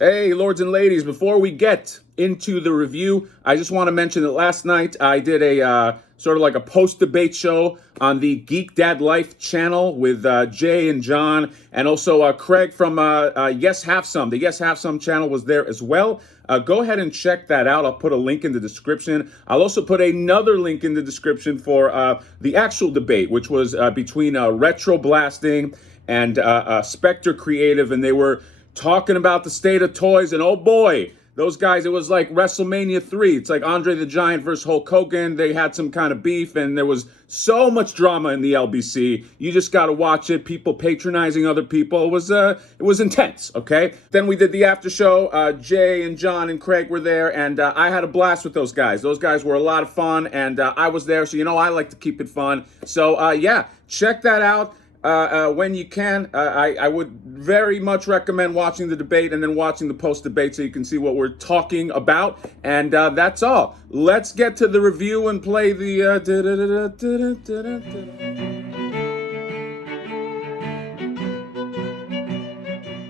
Hey, lords and ladies, before we get into the review, I just want to mention that last night I did a sort of like a post-debate show on the Geek Dad Life channel with Jay and John, and also Craig from Yes Have Some. The Yes Have Some channel was there as well. Go ahead and check that out. I'll put a link in the description. I'll also put another link in the description for the actual debate, which was between Retro Blasting and Spectre Creative, and they were talking about the state of toys, and oh boy, those guys, it was like WrestleMania 3. It's like Andre the Giant versus Hulk Hogan. They had some kind of beef, and there was so much drama in the LBC. You just got to watch it. People patronizing other people. It was intense, okay? Then we did the after show. Jay and John and Craig were there, and I had a blast with those guys. Those guys were a lot of fun, and I was there, so you know I like to keep it fun. So yeah, check that out. When you can. I would very much recommend watching the debate and then watching the post-debate so you can see what we're talking about. And that's all. Let's get to the review and play the...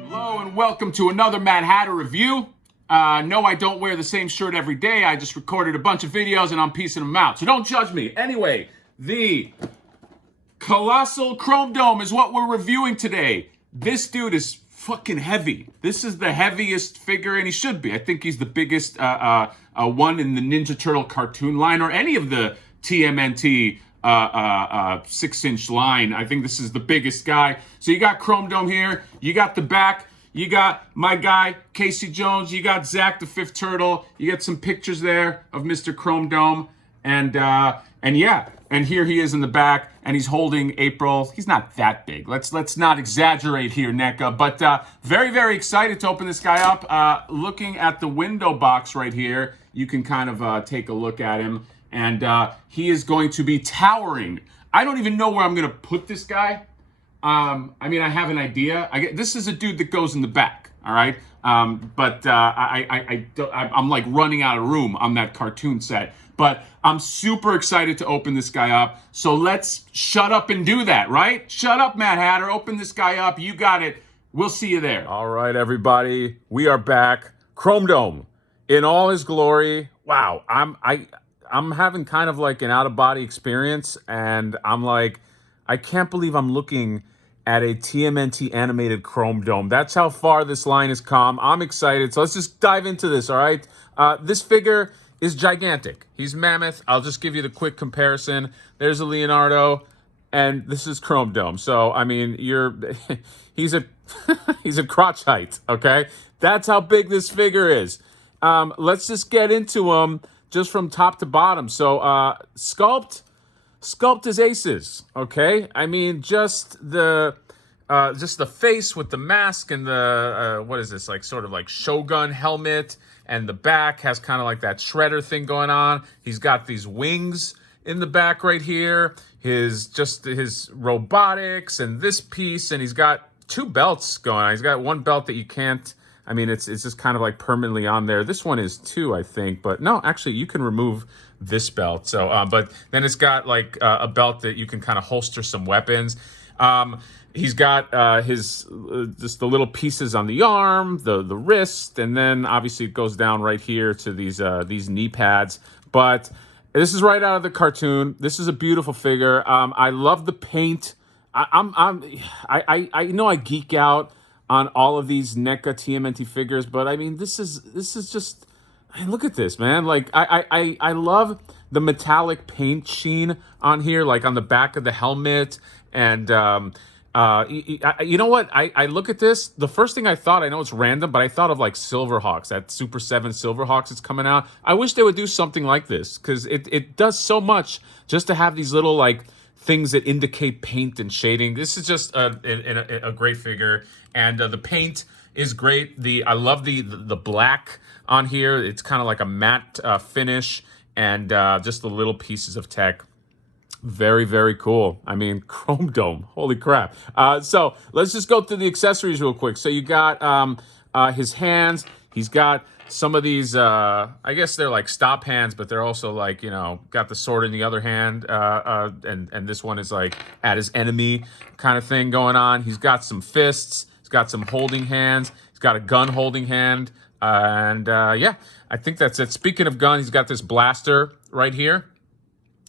Hello and welcome to another Mad Hatter review. No, I don't wear the same shirt every day. I just recorded a bunch of videos and I'm piecing them out. So don't judge me. Anyway, the Colossal Chrome Dome is what we're reviewing today. This dude is fucking heavy. This is the heaviest figure, and he should be. I think he's the biggest one in the Ninja Turtle cartoon line, or any of the TMNT 6-inch line. I think this is the biggest guy. So you got Chrome Dome here. You got the back. You got my guy, Casey Jones. You got Zach the Fifth Turtle. You got some pictures there of Mr. Chrome Dome. And yeah, and here he is in the back, and he's holding April. He's not that big. Let's not exaggerate here, NECA. But very, very excited to open this guy up. Looking at the window box right here, you can kind of take a look at him, and he is going to be towering. I don't even know where I'm going to put this guy. I mean, I have an idea. This is a dude that goes in the back, all right? I'm like running out of room on that cartoon set. But I'm super excited to open this guy up. So let's shut up and do that, right? Shut up, Mad Hatter. Open this guy up. You got it. We'll see you there. All right, everybody. We are back. Chrome Dome in all his glory. Wow. I'm having kind of like an out-of-body experience, and I'm like, I can't believe I'm looking at a TMNT animated Chrome Dome. That's how far this line has come. I'm excited. So let's just dive into this, all right? This figure is gigantic. He's mammoth. I'll just give you the quick comparison. There's a Leonardo, and this is Chrome Dome. So, I mean, he's a he's a crotch height, okay? That's how big this figure is. Let's just get into him just from top to bottom. So, sculpt his aces, okay? I mean, just the face with the mask and the what is this, like sort of like Shogun helmet, and the back has kind of like that shredder thing going on. He's got these wings in the back right here, his robotics and this piece, and he's got two belts going on. He's got one belt that you can't, I mean, it's just kind of like permanently on there. This one is too, I think, but no, actually you can remove this belt. So, but then it's got like a belt that you can kind of holster some weapons. He's got just the little pieces on the arm, the wrist, and then obviously it goes down right here to these knee pads. But this is right out of the cartoon. This is a beautiful figure. I love the paint. I know I geek out on all of these NECA TMNT figures, but I mean this is just, I mean, look at this, man. Like I love the metallic paint sheen on here, like on the back of the helmet. And you know what? I look at this. The first thing I thought, I know it's random, but I thought of like Silverhawks, that Super 7 Silverhawks that's coming out. I wish they would do something like this, because it does so much just to have these little like things that indicate paint and shading. This is just a great figure, and the paint is great. I love the black on here. It's kind of like a matte finish, and just the little pieces of tech. Very, very cool. I mean, Chrome Dome. Holy crap. So let's just go through the accessories real quick. So you got his hands. He's got some of these, I guess they're like stop hands, but they're also like, you know, got the sword in the other hand. And this one is like at his enemy kind of thing going on. He's got some fists. He's got some holding hands. He's got a gun holding hand. And yeah, I think that's it. Speaking of gun, he's got this blaster right here.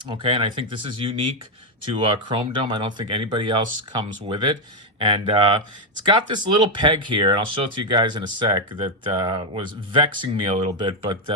Okay, and I think this is unique to Chrome Dome. I don't think anybody else comes with it. And it's got this little peg here, and I'll show it to you guys in a sec, that was vexing me a little bit, but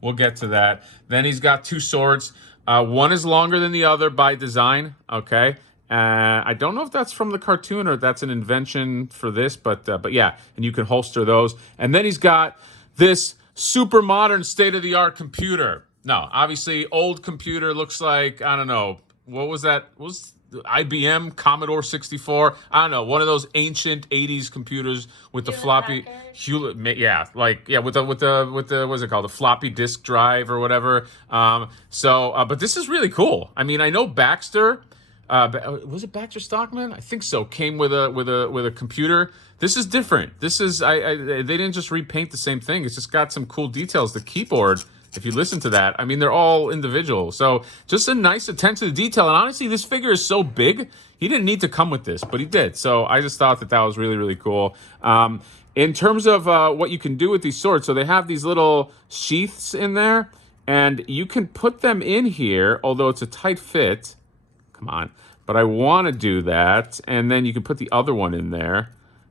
we'll get to that. Then he's got two swords. One is longer than the other by design, okay? I don't know if that's from the cartoon or if that's an invention for this, but yeah, and you can holster those. And then he's got this super modern state-of-the-art computer. No, obviously, old computer looks like, I don't know, what was that? What was IBM Commodore 64? I don't know, one of those ancient 80s computers with the floppy Hewlett, with the what's it called, the floppy disk drive or whatever. But this is really cool. I mean, I know Baxter. Was it Baxter Stockman? I think so. Came with a computer. This is different. This is they didn't just repaint the same thing. It's just got some cool details. The keyboard, if you listen to that, I mean, they're all individual. So just a nice attention to detail. And honestly, this figure is so big, he didn't need to come with this, but he did. So I just thought that was really, really cool. In terms of what you can do with these swords, so they have these little sheaths in there, and you can put them in here, although it's a tight fit. Come on. But I want to do that, and then you can put the other one in there,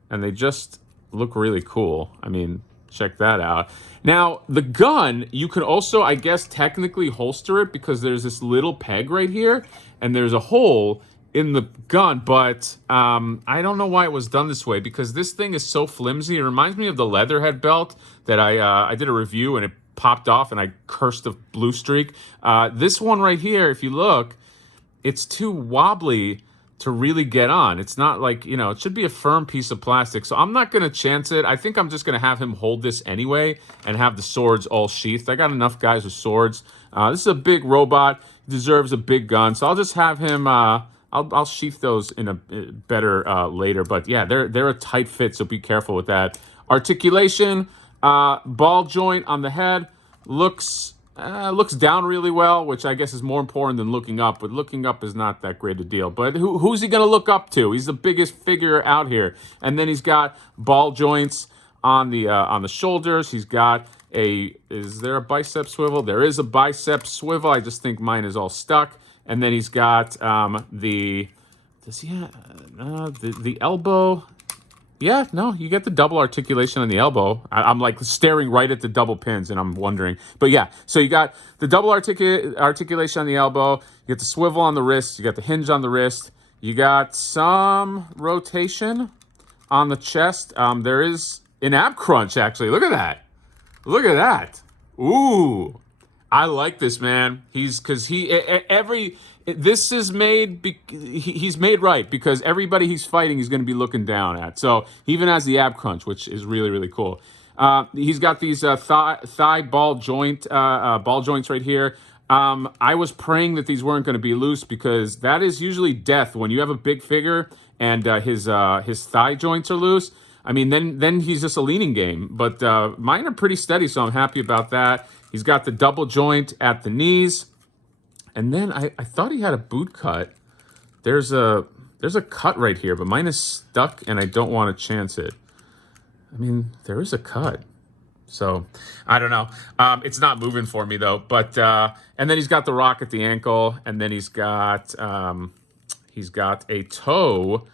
and they just look really cool. I mean, check that out. Now, the gun, you can also, I guess, technically holster it because there's this little peg right here, and there's a hole in the gun, but I don't know why it was done this way because this thing is so flimsy. It reminds me of the Leatherhead belt that I did a review, and it popped off, and I cursed the blue streak. This one right here, if you look, it's too wobbly to really get on. It's not like, it should be a firm piece of plastic. So I'm not going to chance it. I think I'm just going to have him hold this anyway and have the swords all sheathed. I got enough guys with swords. This is a big robot. He deserves a big gun. So I'll just have him, I'll sheath those in a better later. But yeah, they're a tight fit, so be careful with that. Articulation, ball joint on the head, looks down really well, which I guess is more important than looking up, but looking up is not that great a deal. But who's he going to look up to? He's the biggest figure out here. And then he's got ball joints on the shoulders. He's got is there a bicep swivel? There is a bicep swivel. I just think mine is all stuck. And then he's got the elbow. Yeah, no, you get the double articulation on the elbow. I'm like staring right at the double pins, and I'm wondering. But yeah, so you got the double articulation on the elbow. You got the swivel on the wrist. You got the hinge on the wrist. You got some rotation on the chest. There is an ab crunch, actually. Look at that. Look at that. Ooh. I like this, man. This is made, he's made right because everybody he's fighting he's going to be looking down at. So he even has the ab crunch, which is really, really cool. He's got these thigh ball joints right here. I was praying that these weren't going to be loose because that is usually death when you have a big figure and his thigh joints are loose. I mean, then he's just a leaning game. But mine are pretty steady, so I'm happy about that. He's got the double joint at the knees. And then I thought he had a boot cut. There's a cut right here, but mine is stuck, and I don't want to chance it. I mean, there is a cut. So, I don't know. It's not moving for me, though. But and then he's got the rock at the ankle, and then he's got a toe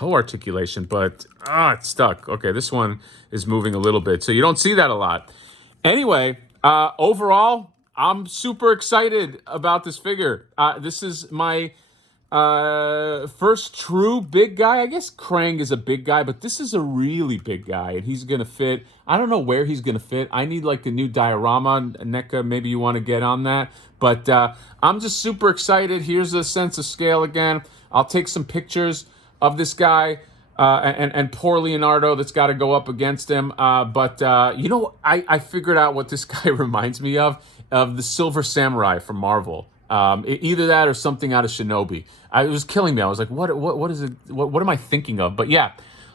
articulation, but it's stuck. Okay, this one is moving a little bit, so you don't see that a lot. Anyway, overall, I'm super excited about this figure. This is my first true big guy. I guess Krang is a big guy, but this is a really big guy, and he's going to fit. I don't know where he's going to fit. I need like a new diorama. NECA, maybe you want to get on that. But I'm just super excited. Here's a sense of scale again. I'll take some pictures of this guy. And poor Leonardo that's got to go up against him. I figured out what this guy reminds me of the Silver Samurai from Marvel. Either that or something out of Shinobi. It was killing me. I was like, what is it? What am I thinking of? But yeah,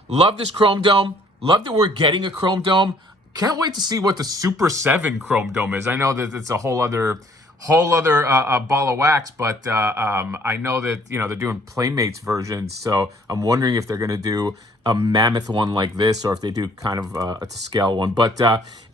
love this Chrome Dome. Love that we're getting a Chrome Dome. Can't wait to see what the Super 7 Chrome Dome is. I know that it's a whole other ball of wax, but I know that they're doing Playmates versions, so I'm wondering if they're going to do a mammoth one like this, or if they do kind of a to scale one. But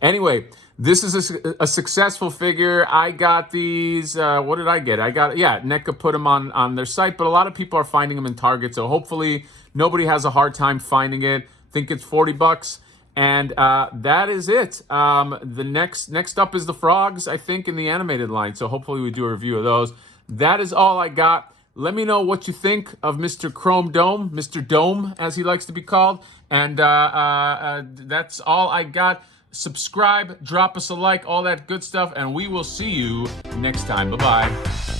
anyway, this is a successful figure. I got these. What did I get? NECA put them on their site, but a lot of people are finding them in Target. So hopefully nobody has a hard time finding it. I think it's $40. And that is it. The next up is the frogs, I think, in the animated line. So hopefully we do a review of those. That is all I got. Let me know what you think of Mr. Chrome Dome, Mr. Dome, as he likes to be called. And that's all I got. Subscribe, drop us a like, all that good stuff, and we will see you next time. Bye-bye.